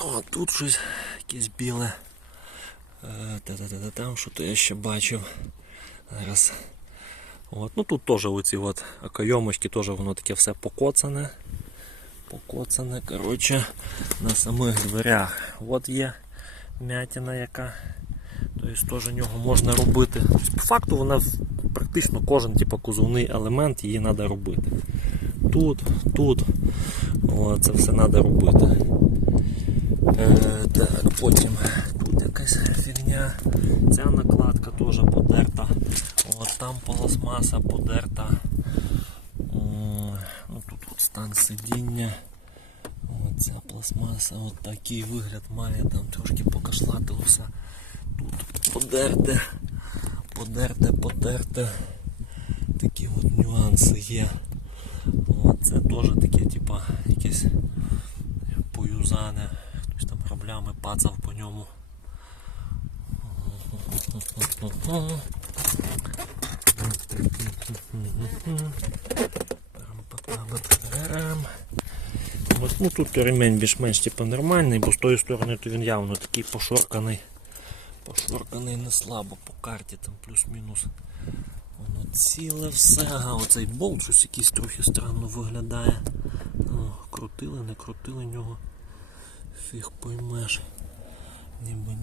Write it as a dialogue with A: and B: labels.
A: О, тут щось якесь біле. Е, Та-та-та-та, там що то я ще бачив. Зараз. От, ну тут теж оці от окойомочки, теж воно таке все покоцане. Покоцане, коротше, на самих дверях. От є м'ятина яка. Тобто теж нього можна робити. Тобто, по факту вона практично кожен типу, кузовний елемент її треба робити. Тут, тут. О, це все треба робити. Е, так, потім тут якась фігня. Ця накладка теж подерта. От там пластмаса подерта. Ну, тут от стан сидіння. От ця пластмаса, от такий вигляд має, там трошки покашлатилося. Тут подерте, подерте, подерте. Такі от нюанси є. От, це теж таке, типа, якесь поюзане. Хтось пацав по ньому. Ну тут ремень більш-менш типу, нормальний, бо з тої сторони то він явно такий пошорканий. Пошорканий не слабо по карті, там плюс-мінус. Воно ціле все. Ага, оцей болт щось якийсь трохи странно виглядає. О, крутили, не крутили нього. Фіг поймеш. Ніби ні.